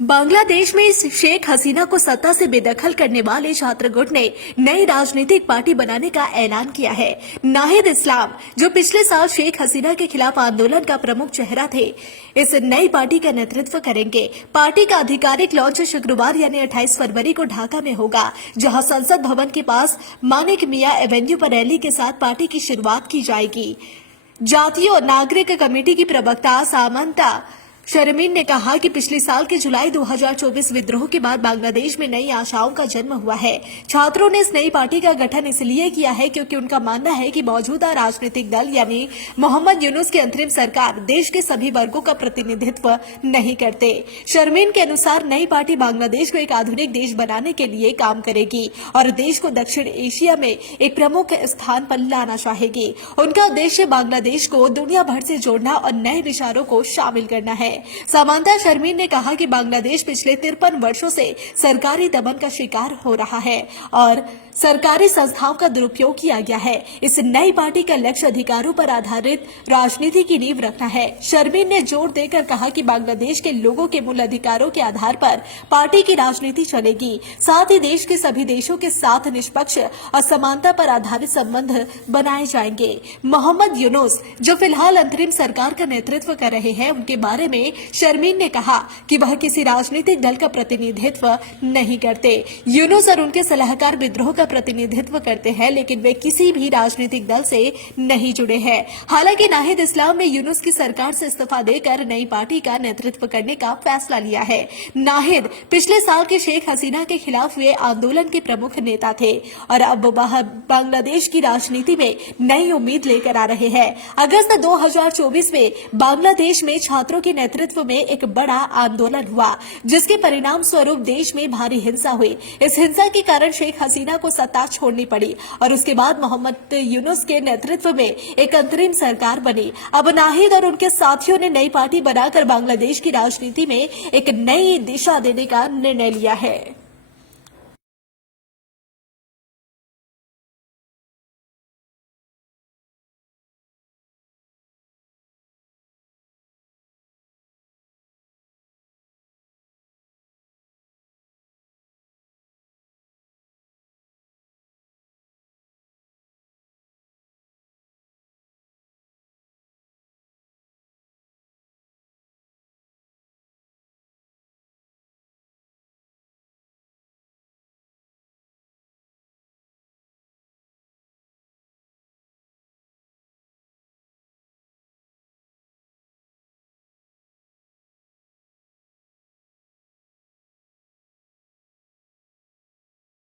बांग्लादेश में शेख हसीना को सत्ता से बेदखल करने वाले छात्र गुट ने नई राजनीतिक पार्टी बनाने का ऐलान किया है। नाहिद इस्लाम, जो पिछले साल शेख हसीना के खिलाफ आंदोलन का प्रमुख चेहरा थे, इस नई पार्टी का नेतृत्व करेंगे। पार्टी का आधिकारिक लॉन्च शुक्रवार यानी 28 फरवरी को ढाका में होगा, जहां संसद भवन के पास मानिक मिया एवेन्यू पर रैली के साथ पार्टी की शुरुआत की जाएगी। जातीय और नागरिक कमेटी की प्रवक्ता सामंता शर्मीन ने कहा कि पिछले साल के जुलाई 2024 विद्रोह के बाद बांग्लादेश में नई आशाओं का जन्म हुआ है। छात्रों ने इस नई पार्टी का गठन इसलिए किया है क्योंकि उनका मानना है कि मौजूदा राजनीतिक दल यानी मोहम्मद यूनुस की अंतरिम सरकार देश के सभी वर्गों का प्रतिनिधित्व नहीं करते। शर्मीन के अनुसार नई पार्टी बांग्लादेश को एक आधुनिक देश बनाने के लिए काम करेगी और देश को दक्षिण एशिया में एक प्रमुख स्थान पर लाना चाहेगी। उनका उद्देश्य बांग्लादेश को दुनिया भर से जोड़ना और नए विचारों को शामिल करना है। सामंता शर्मीन ने कहा कि बांग्लादेश पिछले 53 वर्षों से सरकारी दमन का शिकार हो रहा है और सरकारी संस्थाओं का दुरुपयोग किया गया है। इस नई पार्टी का लक्ष्य अधिकारों पर आधारित राजनीति की नींव रखना है। शर्मीन ने जोर देकर कहा कि बांग्लादेश के लोगों के मूल अधिकारों के आधार पर पार्टी की राजनीति चलेगी। साथ ही देश के सभी देशों के साथ निष्पक्ष और समानता पर आधारित संबंध बनाए जाएंगे। मोहम्मद यूनुस, जो फिलहाल अंतरिम सरकार का नेतृत्व कर रहे हैं, उनके बारे में शर्मीन ने कहा कि वह किसी राजनीतिक दल का प्रतिनिधित्व नहीं करते। यूनुस और उनके सलाहकार विद्रोह का प्रतिनिधित्व करते हैं, लेकिन वे किसी भी राजनीतिक दल से नहीं जुड़े हैं। हालांकि नाहिद इस्लाम ने यूनुस की सरकार से इस्तीफा देकर नई पार्टी का नेतृत्व करने का फैसला लिया है। नाहिद पिछले साल के शेख हसीना के खिलाफ हुए आंदोलन के प्रमुख नेता थे और अब वह बांग्लादेश की राजनीति में नई उम्मीद लेकर आ रहे हैं। अगस्त 2024 में बांग्लादेश में छात्रों के नेतृत्व में एक बड़ा आंदोलन हुआ, जिसके परिणाम स्वरूप देश में भारी हिंसा हुई। इस हिंसा के कारण शेख हसीना को सत्ता छोड़नी पड़ी और उसके बाद मोहम्मद यूनुस के नेतृत्व में एक अंतरिम सरकार बनी। अब नाहिद और उनके साथियों ने नई पार्टी बनाकर बांग्लादेश की राजनीति में एक नई दिशा देने का निर्णय लिया है।